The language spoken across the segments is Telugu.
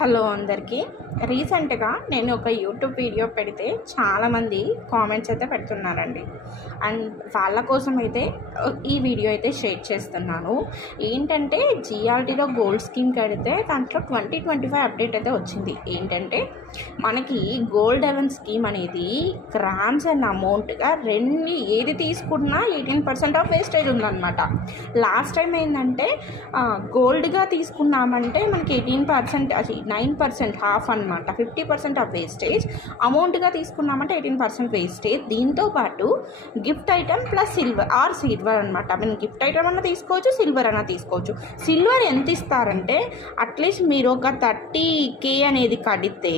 హలో అందరికీ. రీసెంట్గా నేను ఒక యూట్యూబ్ వీడియో పెడితే చాలామంది కామెంట్స్ అయితే పెడుతున్నారండి. అండ్ వాళ్ళ కోసం అయితే ఈ వీడియో అయితే షేర్ చేస్తున్నాను. ఏంటంటే జిఆర్టీలో గోల్డ్ స్కీమ్ కడితే దాంట్లో 2025 అప్డేట్ అయితే వచ్చింది. ఏంటంటే మనకి గోల్డ్ ఎవెన్ స్కీమ్ అనేది గ్రామ్స్ అండ్ అమౌంట్గా ఏది తీసుకున్నా 18% ఆఫ్ వేస్టేజ్ ఉందన్నమాట. లాస్ట్ టైం ఏంటంటే గోల్డ్గా తీసుకున్నామంటే మనకి 18% అది 9% హాఫ్ అనమాట, 50% ఆఫ్ వేస్టేజ్. అమౌంట్గా తీసుకున్నామంటే 18% వేస్టేజ్. దీంతోపాటు గిఫ్ట్ ఐటమ్ ప్లస్ సిల్వర్ అనమాట. మీన్ గిఫ్ట్ ఐటమ్ అన్న తీసుకోవచ్చు, సిల్వర్ అన్న తీసుకోవచ్చు. సిల్వర్ ఎంత ఇస్తారంటే అట్లీస్ట్ మీరు ఒక 30K అనేది కడితే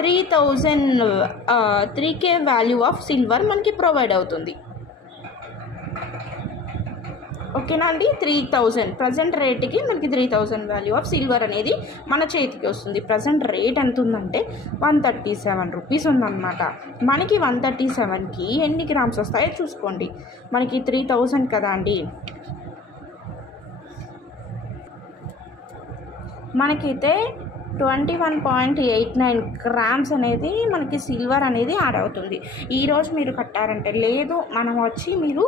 3K వాల్యూ ఆఫ్ సిల్వర్ మనకి ప్రొవైడ్ అవుతుంది. ఓకేనా అండి. 3000 ప్రజెంట్ రేట్కి మనకి 3000 వాల్యూ ఆఫ్ సిల్వర్ అనేది మన చేతికి వస్తుంది. ప్రజెంట్ రేట్ ఎంత ఉందంటే 137 రూపీస్ ఉందన్నమాట. మనకి 137కి ఎన్ని గ్రామ్స్ వస్తాయో చూసుకోండి. మనకి 3000 కదా అండి, మనకైతే 21.89 గ్రామ్స్ అనేది మనకి సిల్వర్ అనేది యాడ్ అవుతుంది. ఈరోజు మీరు కట్టారంటే, లేదు మనం వచ్చి మీరు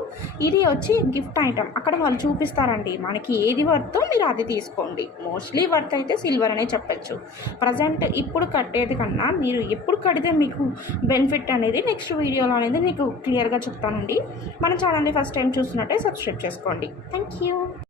ఇది వచ్చి గిఫ్ట్ ఐటమ్ అక్కడ వాళ్ళు చూపిస్తారండి, మనకి ఏది వర్తో మీరు అది తీసుకోండి. మోస్ట్లీ వర్త్ అయితే సిల్వర్ అనే చెప్పచ్చు. ప్రజెంట్ ఇప్పుడు కట్టేది కన్నా మీరు ఎప్పుడు కడితే మీకు బెనిఫిట్ అనేది నెక్స్ట్ వీడియోలో అనేది మీకు క్లియర్గా చెప్తానండి. మన ఛానల్ని ఫస్ట్ టైం చూస్తున్నట్టే సబ్స్క్రైబ్ చేసుకోండి. Thank you.